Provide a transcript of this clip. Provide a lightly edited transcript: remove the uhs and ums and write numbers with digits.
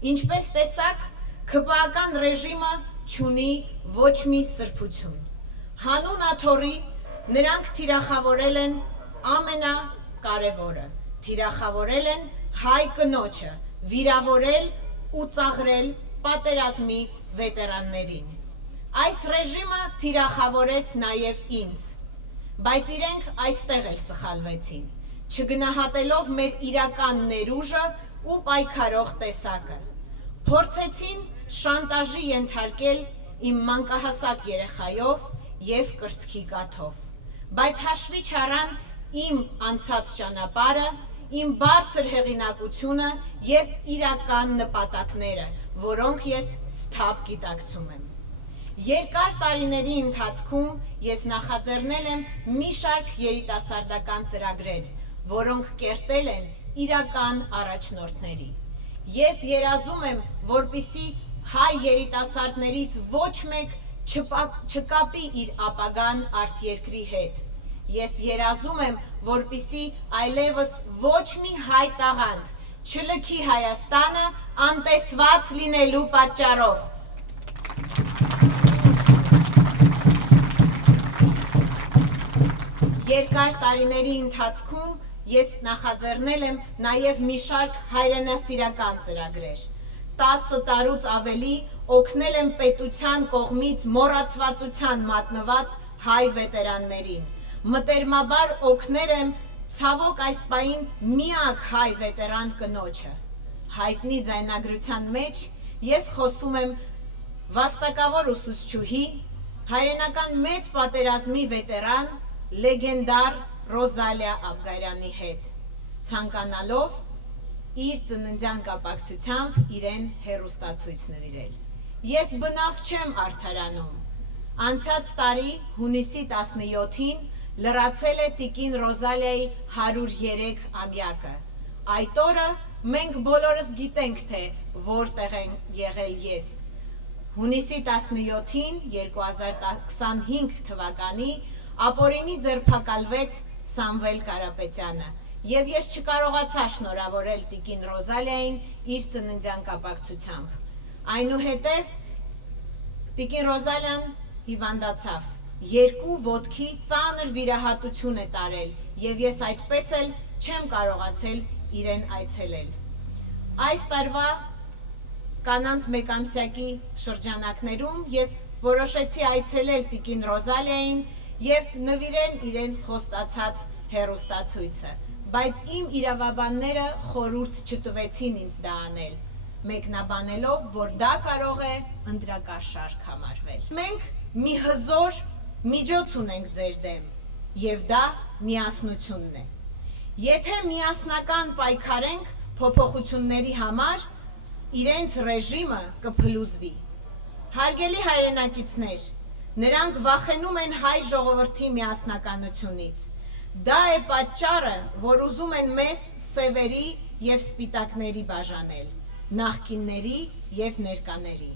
Ինչպես տեսակ, ՔՊԱ-ական ռեժիմը չունի ոչ մի սրբություն։ Հանուն աթոռի նրանք թիրախավորել են ամենակարևորը, թիրախավորել են հայ կնոջը, վիրավորել ու ծաղրել պատերազմի վետերաններին։ Այս ռեժիմը թիրախավորեց նաև ինձ, բայց իրենք այստեղ էլ սխալվեցին, չգնահատելով մեր իրական ներուժը ու պայքարող տեսակը։ Փորձեցին շանտաժի ենթարկել իմ մանկահասակ երեխայով և կրծքի կաթով, բայց հաշվի չառան իմ անցած ճանապարհը, իմ բարձր հեղինակությունը և իրական նպատակները, որոնք ես սթափ գիտակցում եմ։ Երկար տարիների ընթացքում ես նախաձեռնել եմ մի շարք երիտասարդական ծրագրեր, որոնք կերտել են իրական առաջնորդների։ Ես երազում եմ, որպեսզի հայ երիտասարդներից ոչ մեկ չկապի իր ապագան արտերկրի հետ։ Ես երազում եմ, որպեսզի այլևս ոչ մի հայ տաղանդ չլքի Հայաստանը անտեսված լինելու պատճառով։ Երկար տարիների ընթացքում ես նախաձեռնել եմ նաև մի շարք հայրենասիրական ծրագրեր։ 10 տարուց ավելի օգնել եմ պետության կողմից մոռացվածության մատնված հայ վետերաններին։ Մտերմաբար օգնել եմ ցավոք այս պահին միակ հայ վետերան կնոջը։ Հայտնի ձայնագրության մեջ ես խոսում եմ վաստակավոր ուսուցչուհի, հայրենական մեծ պատերազմի վետերան, լեգենդար Ռոզալիա Աբգարյանի հետ, ցանկանալով իր ծննդյան կապակցությամբ իրեն հեռուստացույց նվիրել։ Ես բնավ չեմ արդարանում։ Անցած տարի հունիսի 17-ին լրացել է տիկին Ռոզալիայի 103-ամյակը։ Այդ օրը մենք բոլորս գիտենք, թե որտեղ եմ եղել ես։ Հունիսի 17-ին 2025 թվականի ապօրինի ձերբակալվեց Սամվել Կարապետյանը, և ես չկարողացա շնորհավորել տիկին Ռոզալիային իր ծննդյան կապակցությամբ։ Այնուհետև տիկին Ռոզալիան հիվանդացավ, 2 ոտքի ծանր վիրահատություն է տարել, և ես այդպես էլ չեմ կարողացել իրեն այցելել։ Այս տարվա կանանց մեկամսյակի շրջանակներում ես որոշեցի այցելել տիկին Ռոզալիային և նվիրել իրեն խոստացած հեռուստացույցը, բայց իմ իրավաբանները խորհուրդ չտվեցին ինձ դա անել, մեկնաբանելով, որ դա կարող է ընտրակաշառք համարվել։ Մենք մի հզոր միջոց ունենք ձեր դեմ, և դա միասնությունն է։ Եթե միասնական պայքարենք փոփոխությունների համար, իրենց ռեժիմը կփլուզվի։ Հարգելի հայրենակիցներ, նրանք վախենում են հայ ժողովրդի միասնականությունից։ Դա է պատճառը, որ ուզում են մեզ սևերի և սպիտակների բաժանել, նախկինների և ներկաների։